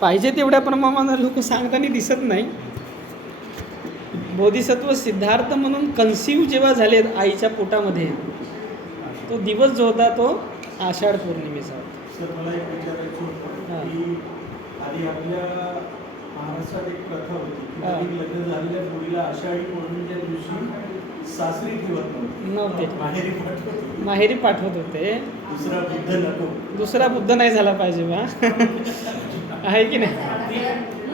पाहिजे तेवढ्या प्रमाणात लोक सांगताना दिसत नाही. बोधिसत्व सिद्धार्थ म्हणून कन्सिव्ह जेव्हा झाले आईच्या पोटामध्ये, तो दिवस जो होता तो आषाढ पौर्णिमेचा होता. सर मला एक विचारायचं होतं की आधी आपल्या महाराष्ट्रात एक प्रथा होती की नवीन लग्न झालेल्या मुलीला आषाढी पौर्णिमेच्या दिवशी सासरी ठेवत नव्हते, माहेरी पाठवत होते. दुसरा बुद्ध नको, दुसरा बुद्ध नाही झाला पाहिजे बा. आहे की नाही?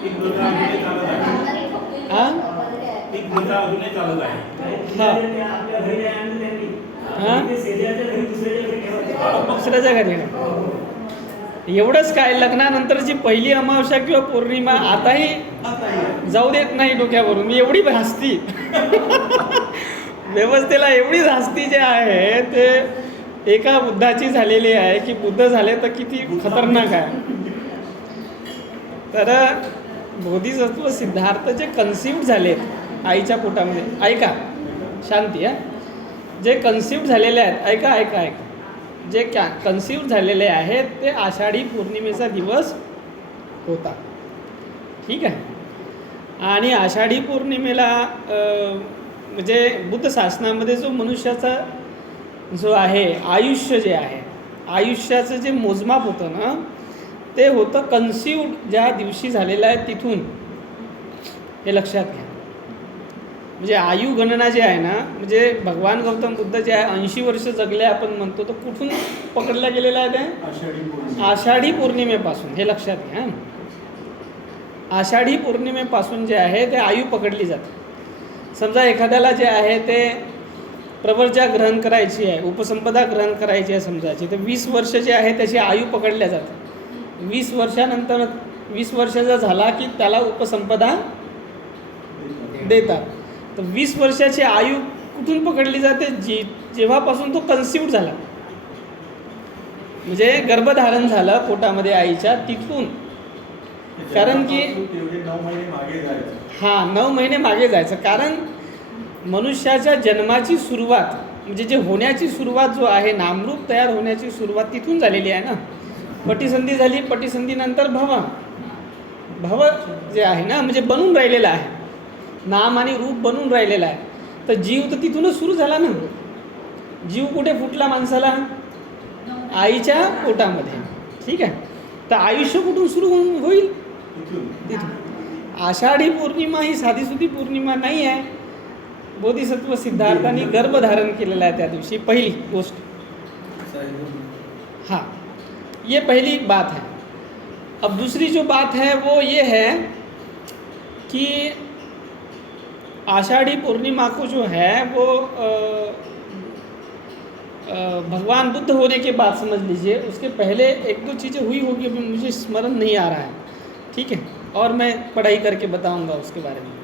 एक प्रथा अजूनही चालत आहे. हां एक प्रथा अजूनही चालत आहे. हां दुसऱ्याच्या घरी एवढंच काय, लग्नानंतरची पहिली अमावस्या किंवा पौर्णिमा आताही जाऊ देत नाही डोक्यावरून. मी एवढी धास्ती व्यवस्थेला एवढी धास्ती जे आहे ते एका बुद्धाची झालेली आहे की बुद्ध झाले तर किती खतरनाक आहे. तर बोधिसत्व सिद्धार्थ जे कन्सिव्ह झालेत आईच्या पोटामध्ये, ऐका शांती आहे, जे कन्सिव्ह झालेले आहेत, ऐका ऐका ऐका, जे कन्सिव्ह झालेले आहेत ते आषाढी पौर्णिमेचा दिवस होता. ठीक आहे. आणि आषाढी पौर्णिमेला म्हणजे बुद्ध शासनामध्ये जो मनुष्याचा जो आहे आयुष्य जे आहे, आयुष्याचं जे मोजमाप होतं ना, ते होतं कन्सिव्ह ज्या दिवशी झालेलं आहे तिथून. हे लक्षात घ्या. म्हणजे आयु गणना जे आहे ना, म्हणजे भगवान गौतम बुद्ध जे आहे 80 वर्ष जगले आपण म्हणतो, तर कुठून पकडल्या गेलेलं आहे ते? आषाढी पौर्णिमेपासून. हे लक्षात घ्या. आषाढी पौर्णिमेपासून जे आहे ते आयु पकडली जाते. समजा एखाद्याला जे आहे ते प्रवर्जा ग्रहण करायची आहे, उपसंपदा ग्रहण करायची आहे समजायची, तर 20 वर्ष जे आहे त्याची आयु पकडल्या जाते. 20 वर्षानंतर 20 वर्षाचा झाला की त्याला उपसंपदा देतात. तर 20 वर्षाची आयु कुठून पकडली जाते? जेव्हापासून तो कन्सिव्ह झाला, म्हणजे गर्भधारण झालं पोटामध्ये आईच्या, तिथून. कारण की 9 महिने मागे जायचं. हां 9 महिने मागे जायचं. कारण मनुष्याच्या जन्माची सुरुवात म्हणजे जे होण्याची सुरुवात जो आहे, नामरूप तयार होण्याची सुरुवात तिथून झालेली आहे ना. पटिसंधी झाली, पटिसंधीनंतर भव जे आहे ना, म्हणजे बनून राहिलेलं आहे, नाम आणि रूप बनून राहिलेलं आहे. तर जीव तर तिथूनच सुरू झाला ना. जीव कुठे फुटला माणसाला? आईच्या पोटामध्ये. ठीक आहे. तर आयुष्य कुठून सुरू होईल? तिथून. आषाढी पौर्णिमा ही साधीसुधी पौर्णिमा नाही आहे. बोधिसत्व सिद्धार्थांनी गर्भधारण केलेलं आहे त्या दिवशी, पहिली गोष्ट. हाँ, ये पहली बात है. अब दूसरी जो बात है वो ये है कि आषाढ़ी पूर्णिमा को जो है वो भगवान बुद्ध होने के बाद समझ लीजिए, उसके पहले एक दो चीज़ें हुई होगी, अभी मुझे स्मरण नहीं आ रहा है. ठीक है, और मैं पढ़ाई करके बताऊंगा उसके बारे में.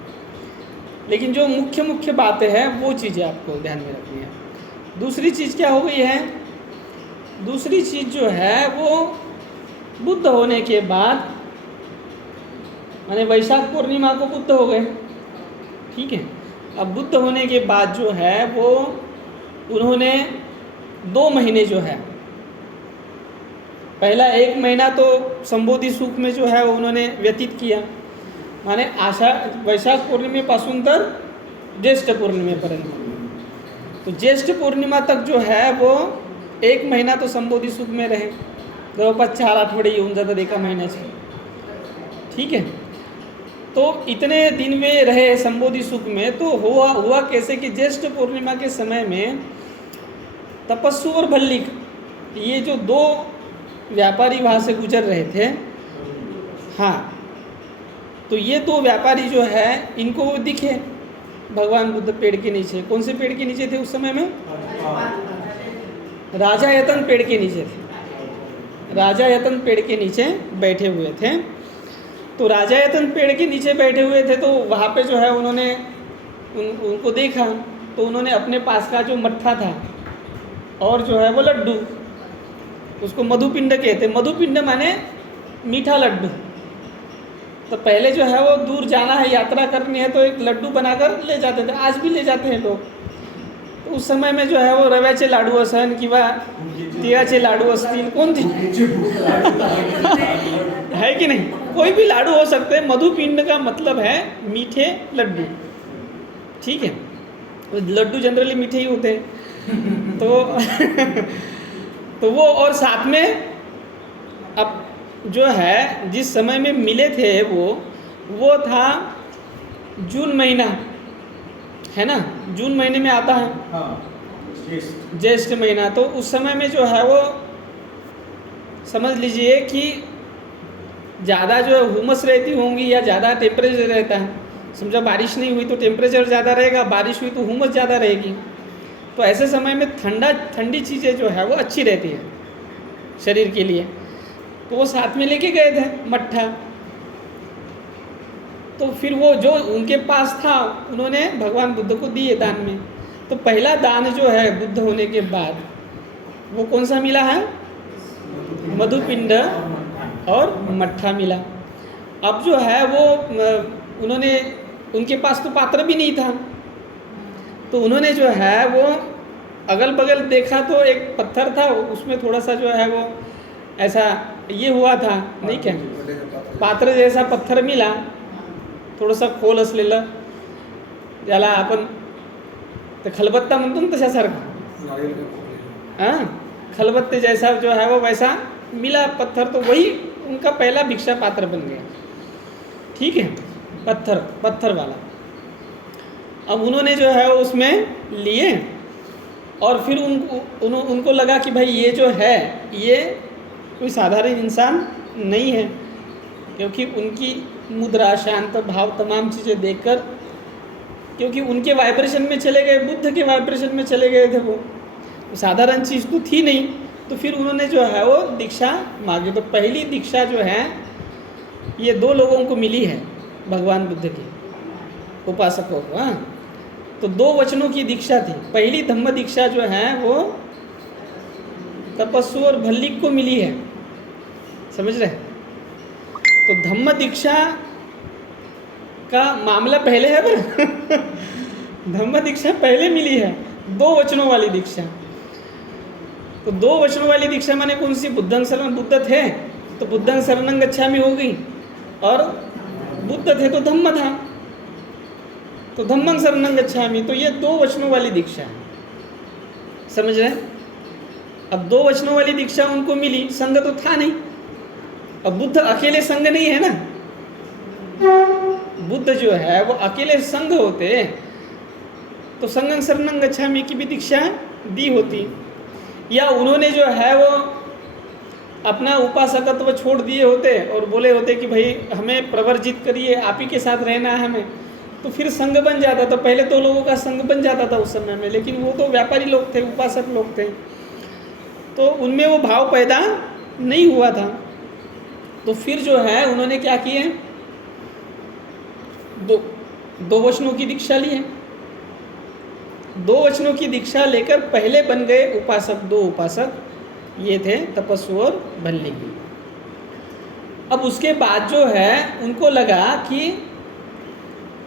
लेकिन जो मुख्य बातें हैं वो चीज़ें आपको ध्यान में रखनी है. दूसरी चीज़ क्या हो गई है? दूसरी चीज़ जो है वो बुद्ध होने के बाद, माने वैशाख पूर्णिमा को बुद्ध हो गए. ठीक है. अब बुद्ध होने के बाद जो है वो उन्होंने 2 महीने जो है, पहला 1 महीना तो संबोधि सुख में जो है उन्होंने व्यतीत किया, माने वैशाख पौर्णिमेपासून तर ज्येष्ठ पौर्णिमेपर्यंत. तो ज्येष्ठ पौर्णिमा तक जो है वो 1 महीना तो संबोधि सुख में रहे, जवळपास 4 आठवडे येऊन जातात एका महिन्याचे. ठीक है. तो इतने दिन वे रहे संबोधि सुख में. तो हुआ कैसे कि ज्येष्ठ पूर्णिमा के समय में तपस्सु और भल्लिक, ये जो 2 व्यापारी वहाँ से गुजर रहे थे. हाँ, तो ये 2 व्यापारी जो है इनको दिखे भगवान बुद्ध पेड़ के नीचे. कौन से पेड़ के नीचे थे उस समय में? राजायतन पेड़ के नीचे थे. राजायतन पेड़ के नीचे बैठे हुए थे. तो राजायतन पेड़ के नीचे बैठे हुए थे, तो वहाँ पे जो है उन्होंने उनको देखा. तो उन्होंने अपने पास का जो मट्ठा था और जो है वो लड्डू, उसको मधुपिंड कहते. मधुपिंड माने मीठा लड्डू. तो पहले जो है वो दूर जाना है, यात्रा करनी है, तो एक लड्डू बनाकर ले जाते थे. आज भी ले जाते हैं लोग. तो उस समय में जो है वो रव्याचे लाडू असन किंवा तिळाचे लाडू असतील, कोणते आहे की नाही. कोई भी लाडू हो सकते हैं। मधुपिंड का मतलब है मीठे लड्डू, ठीक है। तो लड्डू जनरली मीठे ही होते हैं। तो वो, और साथ में अब जो है जिस समय में मिले थे वो था जून महीना, है ना, जून महीने में आता है, ज्येष्ठ महीना। तो उस समय में जो है वो समझ लीजिए कि ज़्यादा जो है हुमस रहती होंगी या ज़्यादा टेम्परेचर रहता है। समझो बारिश नहीं हुई तो टेम्परेचर ज़्यादा रहेगा, बारिश हुई तो हुमस ज़्यादा रहेगी। तो ऐसे समय में ठंडी चीज़ें जो है वो अच्छी रहती है शरीर के लिए। तो वो साथ में लेके गए थे मट्ठा। तो फिर वो जो उनके पास था उन्होंने भगवान बुद्ध को दिए दान में। तो पहला दान जो है बुद्ध होने के बाद वो कौन सा मिला है? मधुपिंड और मट्ठा मिला। अब जो है वो उन्होंने, उनके पास तो पात्र भी नहीं था, तो उन्होंने जो है वो अगल बगल देखा तो एक पत्थर था, उसमें थोड़ा सा जो है वो ऐसा ये हुआ था, नाही क्या, पात्र जैसा पत्थर मिला, थोडंसं खोल असलेलं, ज्याला आपण ते खलबत्ता म्हणतो ना तशासारखं, हां, खलबत्ते जैसा जो है वो वैसा मिला पत्थर। तो वही उनका पहला भिक्षा पात्र बन गया, ठीक है, पत्थर वाला। अब उन्होंने जो है उसमें लिए और फिर उनको लगा कि भाई ये जो है ये कोई साधारण इंसान नहीं है, क्योंकि उनकी मुद्रा, शांत भाव, तमाम चीज़ें देखकर, क्योंकि उनके वाइब्रेशन में चले गए, बुद्ध के वाइब्रेशन में चले गए थे, वो साधारण चीज़ तो थी नहीं। तो फिर उन्होंने जो है वो दीक्षा मांगी। तो पहली दीक्षा जो है ये 2 लोगों को मिली है भगवान बुद्ध के उपासकों को। हाँ, तो 2 वचनों की दीक्षा थी। पहली धम्म दीक्षा जो है वो तपस्सु और भल्लिक को मिली है, समझ रहे? तो धम्म दीक्षा का मामला पहले है पर धम्म दीक्षा पहले मिली है, 2 वचनों वाली दीक्षा। तो 2 वचनों वाली दीक्षा माने कौन सी? बुद्धं शरणं, बुद्ध थे तो बुद्धं शरणं गच्छामि हो गई, और बुद्ध थे तो धम्म था, तो धम्मं शरणं गच्छामि। तो ये 2 वचनों वाली दीक्षा है, समझ रहे? अब 2 वचनों वाली दीक्षा उनको मिली, संग तो था नहीं। अब बुद्ध अकेले संग नहीं है ना, बुद्ध जो है वो अकेले संग होते तो संगं शरणं गच्छामि की भी दीक्षा दी होती, या उन्होंने जो है वो अपना उपासकत्व छोड़ दिए होते और बोले होते कि भाई हमें प्रवर्जित करिए, आप ही के साथ रहना है हमें, तो फिर संग बन जाता था। पहले 2 लोगों का संग बन जाता था उस समय में, लेकिन वो तो व्यापारी लोग थे, उपासक लोग थे, तो उनमें वो भाव पैदा नहीं हुआ था। तो फिर जो है उन्होंने क्या किए, 2 वचनों की दीक्षा ली है। 2 वचनों की दीक्षा लेकर पहले बन गए उपासक, 2 उपासक, ये थे तपस्सु और भल्लिक। अब उसके बाद जो है उनको लगा कि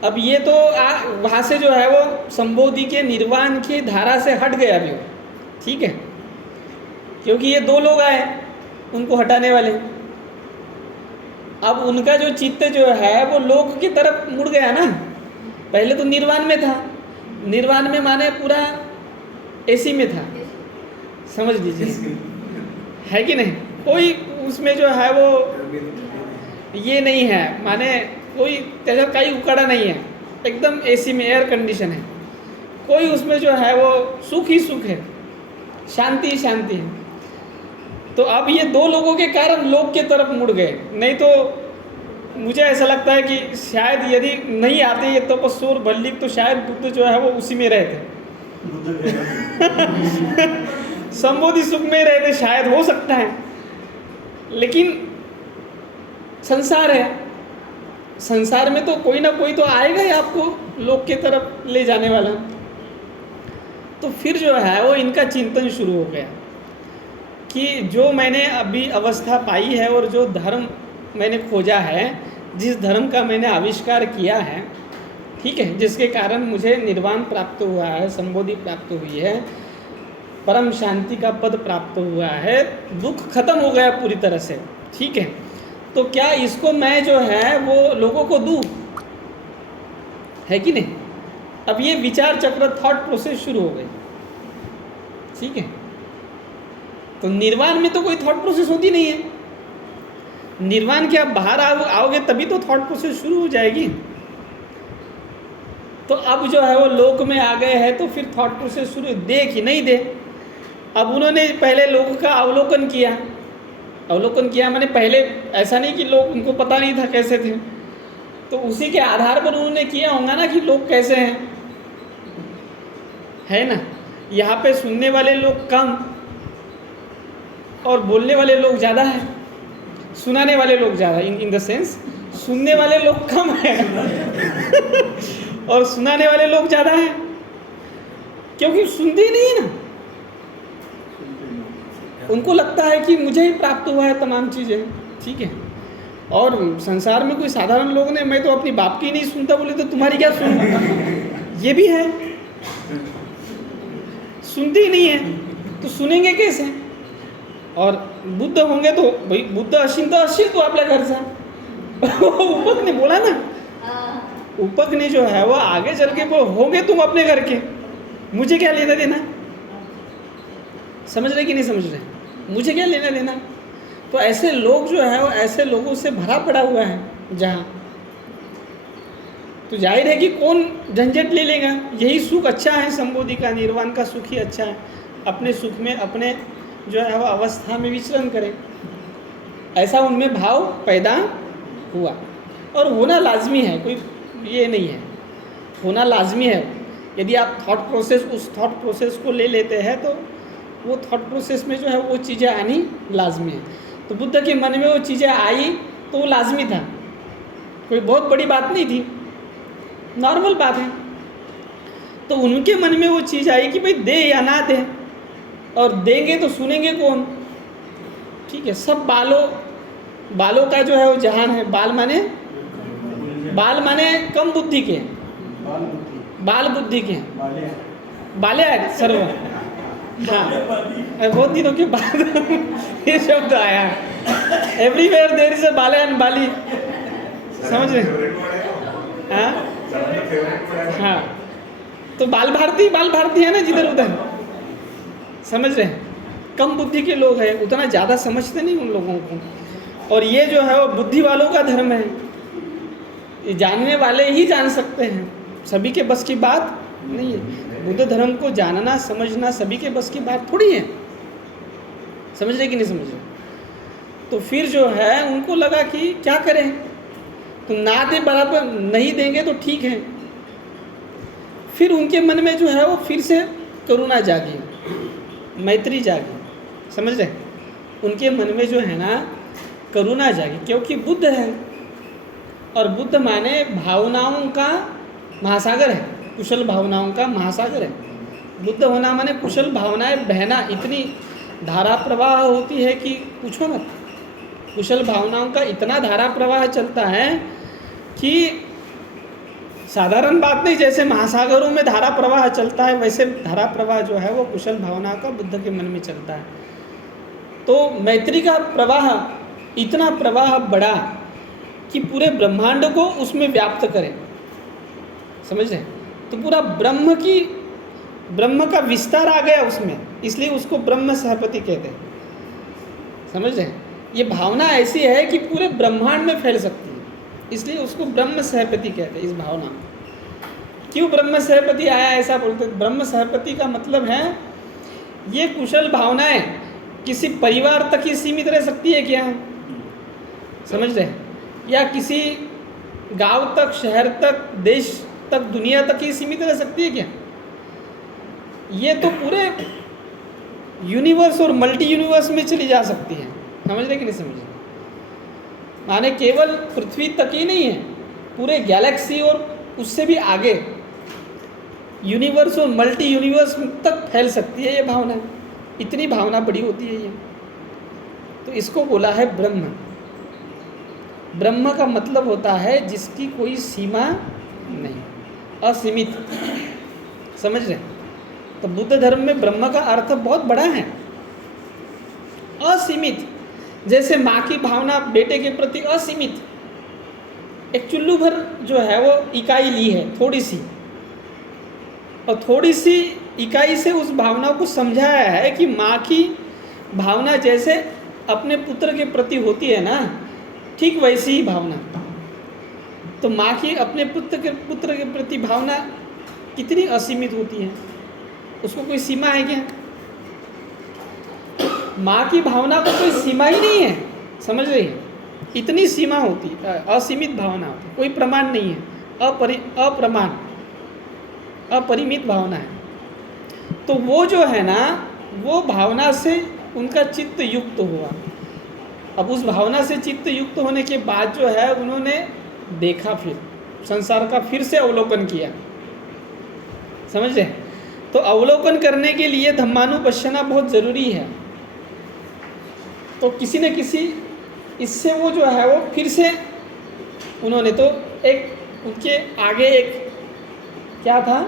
अब ये तो वहाँ से जो है वो संबोधि के निर्वाण की धारा से हट गया अभी, ठीक है, क्योंकि ये 2 लोग आए उनको हटाने वाले। अब उनका जो चित्त जो है वो लोक की तरफ मुड़ गया ना। पहले तो निर्वाण में था, निर्वाण में माने पूरा एसी में था, समझ लीजिए, है कि नहीं? कोई उसमें जो है वो ये नहीं है, माने कोई त्याचा काही उकाड़ा नहीं है, एकदम एसी में, एयर कंडीशन है, कोई उसमें जो है वो सुख ही सुख है, शांति ही शांति है। तो अब ये 2 लोगों के कारण लोक के तरफ मुड़ गए, नहीं तो मुझे ऐसा लगता है कि शायद यदि नहीं आते ये तपस्सु और भल्लिक तो शायद बुद्ध जो है वो उसी में रहते संबोधि सुख में रहते, शायद, हो सकता है। लेकिन संसार है, संसार में तो कोई ना कोई तो आएगा ही आपको लोक के तरफ ले जाने वाला। तो फिर जो है वो इनका चिंतन शुरू हो गया कि जो मैंने अभी अवस्था पाई है और जो धर्म मैंने खोजा है, जिस धर्म का मैंने आविष्कार किया है, ठीक है, जिसके कारण मुझे निर्वाण प्राप्त हुआ है, संबोधि प्राप्त हुई है, परम शांति का पद प्राप्त हुआ है, दुख खत्म हो गया पूरी तरह से, ठीक है। तो क्या इसको मैं जो है वो लोगों को दूँ, है कि नहीं? अब ये विचार चक्र, थॉट प्रोसेस शुरू हो गई, ठीक है। तो निर्वाण में तो कोई थॉट प्रोसेस होती नहीं है। निर्वाण के आप बाहर आओगे तभी तो थॉट प्रोसेस शुरू हो जाएगी। तो अब जो है वो लोक में आ गए हैं तो फिर थॉट प्रोसेस शुरू, दे कि नहीं दे। अब उन्होंने पहले लोगों का अवलोकन किया, माने पहले ऐसा नहीं कि लोग, उनको पता नहीं था कैसे थे, तो उसी के आधार पर उन्होंने किया होगा ना कि लोग कैसे हैं, है ना। यहाँ पे सुनने वाले लोग कम और बोलने वाले लोग ज़्यादा हैं, सुनाने वाले लोग ज़्यादा, इन द सेंस सुनने वाले लोग कम हैं और सुनाने वाले लोग ज़्यादा हैं, क्योंकि सुनते ही नहीं है ना। उनको लगता है कि मुझे ही प्राप्त हुआ है तमाम चीज़ें, ठीक है। और संसार में कोई साधारण लोग ने, मैं तो अपनी बाप की नहीं सुनता, बोले तो तुम्हारी क्या सुनूं, ये भी है, सुनते ही नहीं है तो सुनेंगे कैसे। और बुद्ध होंगे तो भाई बुद्ध असीम तो आपल्या घरचा उपक ने बोला ना, उपक ने जो है वो आगे चल के वो होंगे तुम अपने घर के, मुझे क्या लेना देना, समझ रहे कि नहीं समझ रहे, मुझे क्या लेना देना। तो ऐसे लोग जो है वो ऐसे लोगों से भरा पड़ा हुआ है जहाँ, तो जाहिर है कि कौन झंझट ले लेगा। यही सुख अच्छा है, संबोधि का निर्वाण का सुख ही अच्छा है, अपने सुख में अपने जो है वो अवस्था में विचरण करें, ऐसा उनमें भाव पैदा हुआ। और होना लाजमी है, कोई ये नहीं है, होना लाजमी है। यदि आप थॉट प्रोसेस, उस थॉट प्रोसेस को ले लेते हैं तो वो थॉट प्रोसेस में जो है वो चीज़ें आनी लाजमी है। तो बुद्ध के मन में वो चीज़ें आई तो वो लाजमी था, कोई बहुत बड़ी बात नहीं थी, नॉर्मल बात है। तो उनके मन में वो चीज़ आई कि भाई दे या ना दे, और देंगे तो सुनेंगे कौन, ठीक है। सब बालों का जो है वो जहान है। बाल माने कम बुद्धि के, बाल बुद्धि के, बाल्या सर्व, हाँ, बहुत दिनों के बाद ये शब्द आया, एवरीवेयर देयर इज अ बाल्या एंड बाली, समझ रहे? हाँ, तो बाल भारती है ना जिधर उधर, समझ रहे हैं। कम बुद्धि के लोग हैं, उतना ज़्यादा समझते नहीं उन लोगों को। और ये जो है वो बुद्धि वालों का धर्म है, ये जानने वाले ही जान सकते हैं, सभी के बस की बात नहीं है। बुद्ध धर्म को जानना समझना सभी के बस की बात थोड़ी है, समझ रहे कि नहीं समझ रहे। तो फिर जो है उनको लगा कि क्या करें, तो ना दे बराबर, नहीं देंगे तो ठीक है। फिर उनके मन में जो है वो फिर से करुणा जागी, मैत्री जागी, समझ रहे। उनके मन में जो है ना करुणा जागी, क्योंकि बुद्ध है, और बुद्ध माने भावनाओं का महासागर है, कुशल भावनाओं का महासागर है। बुद्ध होना माने कुशल भावनाएं बहना, इतनी धारा प्रवाह होती है कि पूछो मत। कुशल भावनाओं का इतना धारा प्रवाह चलता है कि साधारण बात नहीं, जैसे महासागरों में धारा प्रवाह चलता है वैसे धारा प्रवाह जो है वो कुशल भावना का बुद्ध के मन में चलता है। तो मैत्री का प्रवाह, इतना प्रवाह बढ़ा कि पूरे ब्रह्मांड को उसमें व्याप्त करे, समझ रहे। तो पूरा ब्रह्म का विस्तार आ गया उसमें, इसलिए उसको ब्रह्म सहपति कहते हैं, समझ रहे। ये भावना ऐसी है कि पूरे ब्रह्मांड में फैल सकती है, इसलिए उसको ब्रह्म सहपति कहते हैं। इस भावना को क्यों ब्रह्म सहपति आया ऐसा बोलते हैं। ब्रह्म सहपति का मतलब है ये कुशल भावनाएं किसी परिवार तक ही सीमित रह सकती है क्या, समझ रहे, या किसी गांव तक, शहर तक, देश तक, दुनिया तक ही सीमित रह सकती है क्या। ये तो पूरे यूनिवर्स और मल्टी यूनिवर्स में चली जा सकती है, समझ रहे कि नहीं समझ रहे। माने केवल पृथ्वी तक ही नहीं है, पूरे गैलेक्सी और उससे भी आगे यूनिवर्स और मल्टी यूनिवर्स तक फैल सकती है ये भावना, इतनी भावना बड़ी होती है ये। तो इसको बोला है ब्रह्म। ब्रह्म का मतलब होता है जिसकी कोई सीमा नहीं, असीमित, समझ रहे। तो बुद्ध धर्म में ब्रह्म का अर्थ बहुत बड़ा है, असीमित, जैसे माँ की भावना बेटे के प्रति असीमित, एक चुल्लू भर जो है वो इकाई ली है थोड़ी सी, और थोड़ी सी इकाई से उस भावना को समझाया है कि माँ की भावना जैसे अपने पुत्र के प्रति होती है ना, ठीक वैसी ही भावना। तो माँ की अपने पुत्र के प्रति भावना कितनी असीमित होती है, उसको कोई सीमा है क्या? माँ की भावना को कोई सीमा ही नहीं है, समझ रही है? इतनी सीमा होती है, असीमित भावना होती है, कोई प्रमाण नहीं है, अपरिमित भावना है। तो वो जो है ना, वो भावना से उनका चित्त युक्त हुआ। अब उस भावना से चित्त युक्त होने के बाद जो है उन्होंने देखा, फिर संसार का फिर से अवलोकन किया, समझे? तो अवलोकन करने के लिए धम्मानुपश्यना बहुत ज़रूरी है। तो किसी न किसी इससे वो जो है वो फिर से उन्होंने तो एक उनके आगे एक क्या था,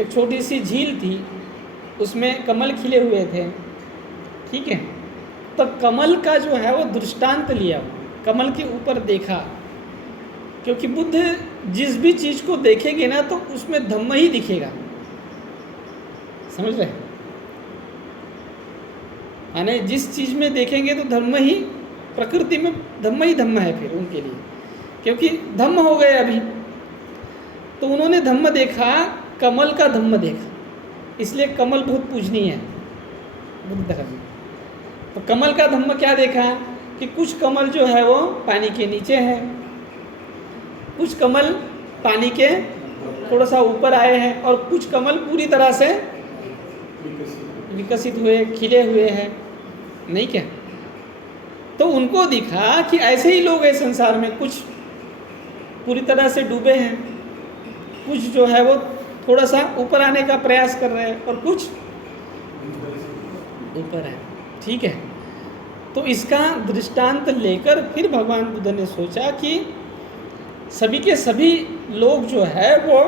एक छोटी सी झील थी, उसमें कमल खिले हुए थे, ठीक है? तो कमल का जो है वो दृष्टांत लिया, कमल के ऊपर देखा, क्योंकि बुद्ध जिस भी चीज़ को देखेंगे ना तो उसमें धम्म ही दिखेगा, समझ रहे? यानी जिस चीज़ में देखेंगे तो धम्म ही, प्रकृति में धम्म ही धम्म है फिर उनके लिए, क्योंकि धम्म हो गए अभी। तो उन्होंने धम्म देखा, कमल का धम्म देखा, इसलिए कमल बहुत पूजनीय है बुद्ध धर्म में। तो कमल का धम्म क्या देखा कि कुछ कमल जो है वो पानी के नीचे है, कुछ कमल पानी के थोड़ा सा ऊपर आए हैं, और कुछ कमल पूरी तरह से विकसित हुए, खिले हुए हैं, नहीं क्या? तो उनको दिखा कि ऐसे ही लोग हैं संसार में, कुछ पूरी तरह से डूबे हैं, कुछ जो है वो थोड़ा सा ऊपर आने का प्रयास कर रहे हैं, और कुछ ऊपर है, ठीक है? तो इसका दृष्टांत लेकर फिर भगवान बुद्ध ने सोचा कि सभी के सभी लोग जो है वो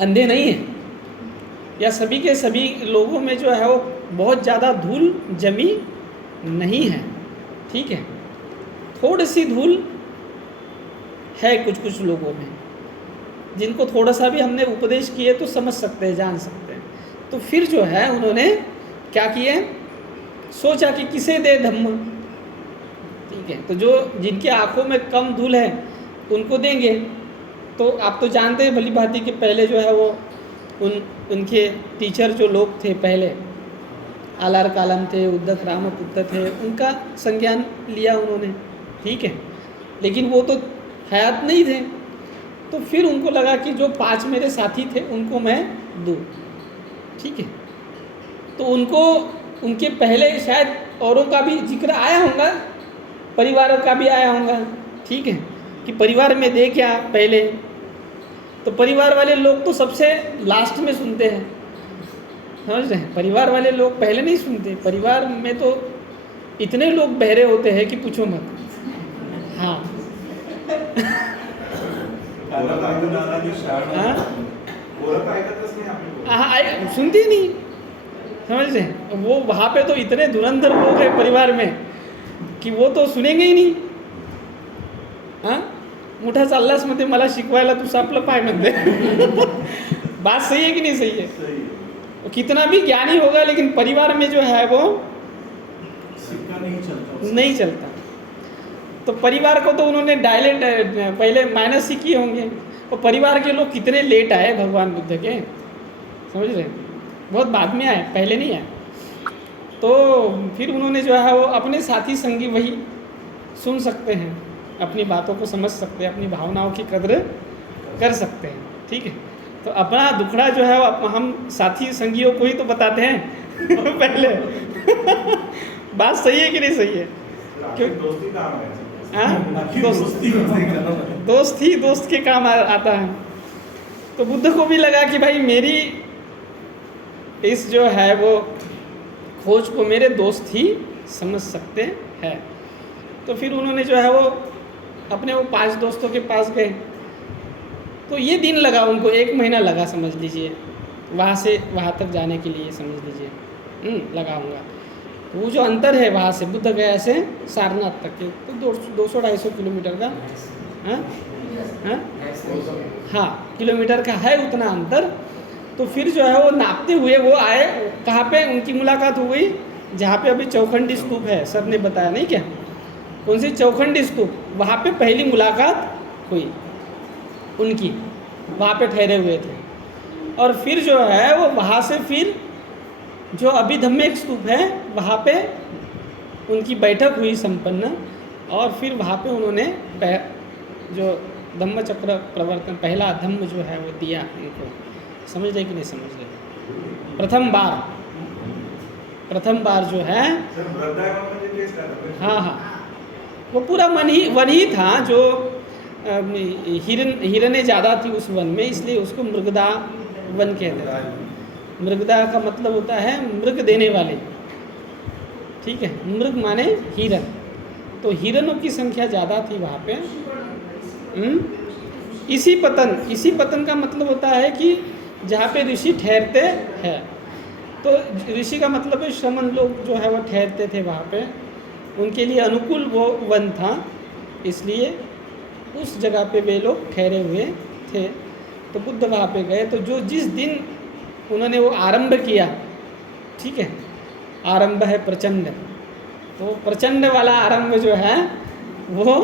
अंधे नहीं हैं, या सभी के सभी लोगों में जो है वो बहुत ज़्यादा धूल जमी नहीं है, ठीक है? थोड़ी सी धूल है कुछ लोगों में, जिनको थोड़ा सा भी हमने उपदेश किए तो समझ सकते हैं, जान सकते हैं। तो फिर जो है उन्होंने क्या किए, सोचा कि किसे दे धम्म, ठीक है? तो जो जिनके आँखों में कम धूल है उनको देंगे। तो आप तो जानते हैं भली भांति कि पहले जो है वो उनके टीचर जो लोग थे पहले, आलार कालम थे, उद्धत रामपुत्र थे, उनका संज्ञान लिया उन्होंने, ठीक है? लेकिन वो तो हयात नहीं थे। तो फिर उनको लगा कि जो 5 मेरे साथी थे उनको मैं दूँ, ठीक है? तो उनको उनके पहले शायद औरों का भी जिक्र आया होगा, परिवारों का भी आया होगा, ठीक है? कि परिवार में दे क्या पहले, तो परिवार वाले लोग तो सबसे लास्ट में सुनते हैं, समझ रहे हैं? परिवार वाले लोग पहले नहीं सुनते, परिवार में तो इतने लोग बहरे होते हैं कि पूछो मत। हाँ हाँ, सुनती नहीं, समझ रहे? वो वहाँ पे तो इतने धुरंधर लोग हैं परिवार में की वो तो सुनेंगे ही नहीं. हां मोठा चाललास मध्ये मला शिकवायला तू सापलं पाय म्हणते. बात सही है कि नहीं सही है? वो कितना भी ज्ञानी होगा लेकिन परिवार में जो है वो सिक्का नहीं चलता. तो परिवार को तो उन्होंने डायलेट पहले माइनस ही किए होंगे. और परिवार के लोग कितने लेट आए भगवान बुद्ध के, समझ रहे, बहुत बाद में आए, पहले नहीं आए. तो फिर उन्होंने जो है वो अपने साथी संगी वही सुन सकते हैं, अपनी बातों को समझ सकते हैं, अपनी भावनाओं की कद्र कर सकते हैं. ठीक है, तो अपना दुखड़ा जो है वो हम साथी संगियों को ही तो बताते हैं पहले. बात सही है कि नहीं सही है? क्यों दोस्ती काम है. दोस्त ही दोस्त के काम आता है. तो बुद्ध को भी लगा कि भाई मेरी इस जो है वो खोज को मेरे दोस्त ही समझ सकते हैं. तो फिर उन्होंने जो है वो अपने वो 5 दोस्तों के पास गए. तो ये दिन लगा उनको, 1 महीना लगा समझ लीजिए, वहाँ से वहाँ तक जाने के लिए समझ लीजिए लगा होगा. तो वो जो अंतर है वहाँ से बुद्ध गया से सारनाथ तक के तो 200-250 किलोमीटर का हाँ हाँ हाँ किलोमीटर का है उतना अंतर। तो फिर जो है वो नापते हुए वो आए, कहाँ पे उनकी मुलाकात हो गई, जहाँ पे अभी चौखंडी स्तूप है, सर ने बताया नहीं क्या, कौन सी चौखंडी स्तूप, वहाँ पे पहली मुलाकात हुई उनकी, वहाँ पे ठहरे हुए थे। और फिर जो है वो वहाँ से फिर जो अभिधम्मिक स्तूप है वहाँ पे उनकी बैठक हुई संपन्न, और फिर वहाँ पे उन्होंने जो धम्म चक्र प्रवर्तन पहला धम्म जो है वो दिया उनको। समझ रहे कि नहीं समझ रहे? प्रथम बार जो है हाँ हाँ वो पूरा वन ही था, जो हिरने ज़्यादा थी उस वन में, इसलिए उसको मृगदा वन कहते हैं। मृगदा का मतलब होता है मृग देने वाले, ठीक है, मृग माने हिरन, तो हिरनों की संख्या ज़्यादा थी वहाँ पे। इसी पतन का मतलब होता है कि जहाँ पे ऋषि ठहरते हैं, तो ऋषि का मतलब है श्रमण लोग जो है वो ठहरते थे वहाँ पे, उनके लिए अनुकूल वो वन था, इसलिए उस जगह पे वे लोग ठहरे हुए थे। तो बुद्ध वहाँ पे गए, तो जो जिस दिन उन्होंने वो आरंभ किया, ठीक है, आरंभ है प्रचंड, तो प्रचंड वाला आरंभ जो है वो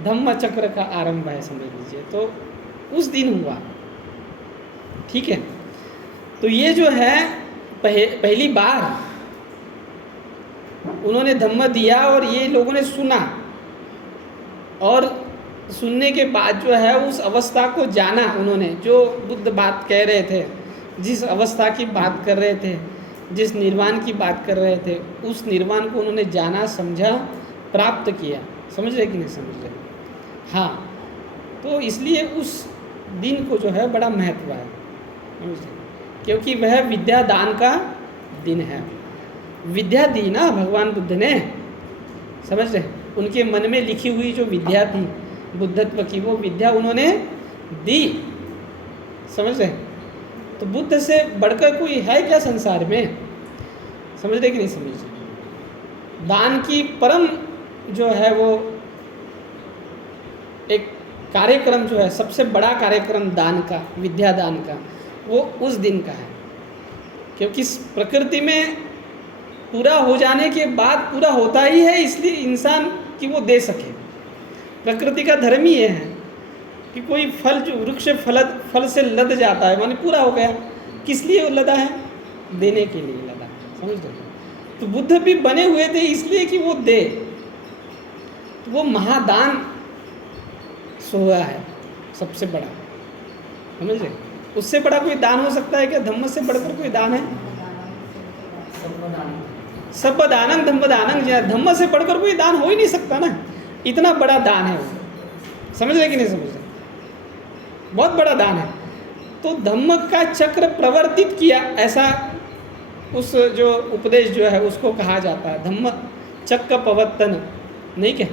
धम्म चक्र का आरंभ है, समझ लीजिए। तो उस दिन हुआ, ठीक है। तो ये जो है पहली बार उन्होंने धम्म दिया और ये लोगों ने सुना, और सुनने के बाद जो है उस अवस्था को जाना उन्होंने, जो बुद्ध बात कह रहे थे, जिस अवस्था की बात कर रहे थे, जिस निर्वाण की बात कर रहे थे, उस निर्वाण को उन्होंने जाना, समझा, प्राप्त किया। समझ रहे कि नहीं समझ रहे? हाँ, तो इसलिए उस दिन को जो है बड़ा महत्व है, समझ रहे? क्योंकि वह विद्यादान का दिन है। विद्या दी ना भगवान बुद्ध ने, समझ रहे? उनके मन में लिखी हुई जो विद्या थी बुद्धत्व की, वो विद्या उन्होंने दी, समझ रहे? तो बुद्ध से बढ़कर कोई है क्या संसार में? समझ रहे कि नहीं समझ रहे? दान की परम जो है वो एक कार्यक्रम जो है, सबसे बड़ा कार्यक्रम दान का, विद्या दान का, वो उस दिन का है। क्योंकि प्रकृति में पूरा हो जाने के बाद पूरा होता ही है, इसलिए इंसान कि वो दे सके। प्रकृति का धर्म ही ये है कि कोई फल जो वृक्ष फल से लद जाता है, माने पूरा हो गया, किस लिए वो लदा है? देने के लिए लदा, समझ रहे? तो बुद्ध भी बने हुए थे इसलिए कि वो दे, तो वो महादान सोया है सबसे बड़ा, समझ रहे? उससे बड़ा कोई दान हो सकता है क्या? धम्म से बढ़कर कोई दान है? सब दानंग धम्म दानंग, धम्म से बढ़कर कोई दान हो ही नहीं सकता ना, इतना बड़ा दान है वो। समझ रहे कि नहीं समझ रहे? बहुत बड़ा दान है। तो धम्म का चक्र प्रवर्तित किया, ऐसा उस जो उपदेश जो है उसको कहा जाता है धम्म चक्र प्रवर्तन, नहीं क्या?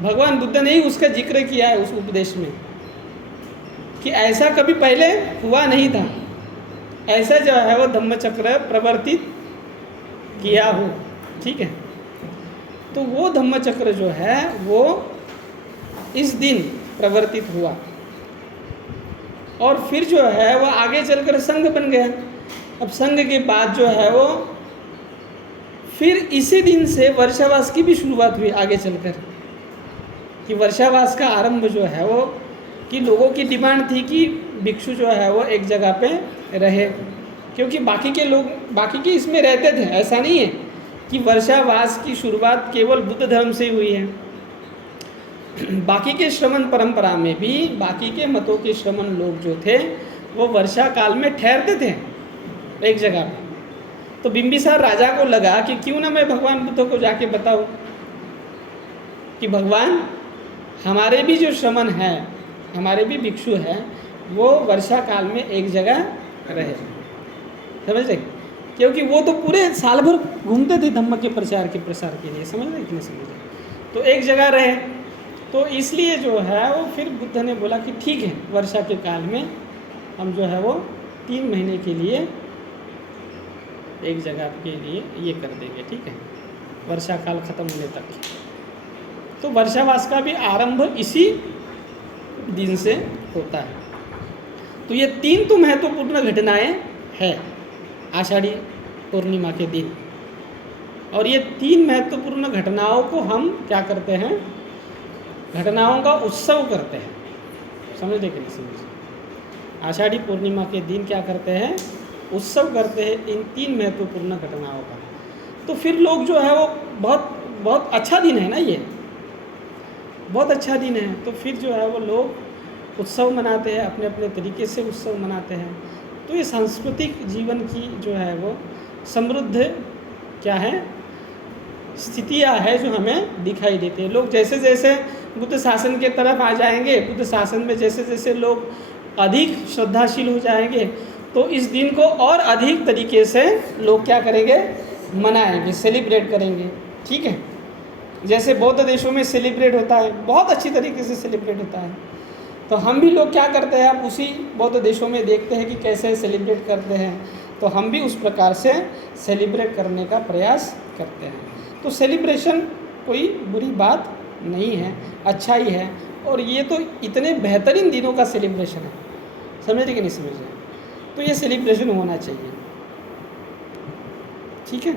भगवान बुद्ध ने ही उसका जिक्र किया है उस उपदेश में कि ऐसा कभी पहले हुआ नहीं था, ऐसा जो है वो धम्म चक्र प्रवर्तित किया हो, ठीक है। तो वो धम्म चक्र जो है वो इस दिन प्रवर्तित हुआ, और फिर जो है वो आगे चलकर संघ बन गया। अब संघ के बाद जो है वो फिर इसी दिन से वर्षावास की भी शुरुआत हुई आगे चलकर, कि वर्षावास का आरंभ जो है वो, कि लोगों की डिमांड थी कि भिक्षु जो है वो एक जगह पे रहे, क्योंकि बाकी के लोग बाकी के इसमें रहते थे। ऐसा नहीं है कि वर्षावास की शुरुआत केवल बुद्ध धर्म से हुई है, बाकी के श्रमण परंपरा में भी बाकी के मतों के श्रमण लोग जो थे वो वर्षा काल में ठहरते थे एक जगह पे। तो बिंबिसार राजा को लगा कि क्यों ना मैं भगवान बुद्ध को जाके बताऊं कि भगवान हमारे भी जो श्रमण हैं, हमारे भी भिक्षु हैं, वो वर्षा काल में एक जगह रहे, समझ रहे? क्योंकि वो तो पूरे साल भर घूमते थे धम्म के प्रसार के लिए, समझ रहे कि नहीं समझ रहे? तो एक जगह रहे, तो इसलिए जो है वो फिर बुद्ध ने बोला कि ठीक है, वर्षा के काल में हम जो है वो 3 महीने के लिए एक जगह के लिए ये कर देंगे, ठीक है, वर्षा काल खत्म होने तक। तो वर्षावास का भी आरंभ इसी दिन से होता है। तो ये 3 तो महत्वपूर्ण घटनाएं हैं आषाढ़ी पूर्णिमा के दिन, और ये 3 महत्वपूर्ण घटनाओं को हम क्या करते हैं, घटनाओं का उत्सव करते हैं। समझ कि नहीं समझ? आषाढ़ी पूर्णिमा के दिन क्या करते हैं, उत्सव करते हैं इन 3 महत्वपूर्ण घटनाओं का। तो फिर लोग जो है वो बहुत बहुत अच्छा दिन है ना, ये बहुत अच्छा दिन है। तो फिर जो है वो लोग उत्सव मनाते हैं, अपने अपने तरीके से उत्सव मनाते हैं। तो ये सांस्कृतिक जीवन की जो है वो समृद्ध क्या है, स्थितियाँ है जो हमें दिखाई देती है। लोग जैसे जैसे बुद्ध शासन के तरफ आ जाएंगे, बुद्ध शासन में जैसे जैसे लोग अधिक श्रद्धाशील हो जाएंगे, तो इस दिन को और अधिक तरीके से लोग क्या करेंगे, मनाएंगे, सेलिब्रेट करेंगे, ठीक है। जैसे बौद्ध देशों में सेलिब्रेट होता है, बहुत अच्छी तरीके से सेलिब्रेट होता है। तो हम भी लोग क्या करते हैं, आप उसी बौद्ध देशों में देखते हैं कि कैसे सेलिब्रेट करते हैं, तो हम भी उस प्रकार से सेलिब्रेट करने का प्रयास करते हैं। तो सेलिब्रेशन कोई बुरी बात नहीं है, अच्छा ही है। और ये तो इतने बेहतरीन दिनों का सेलिब्रेशन है, समझ रहे कि नहीं समझ रहे? तो ये सेलिब्रेशन होना चाहिए, ठीक है।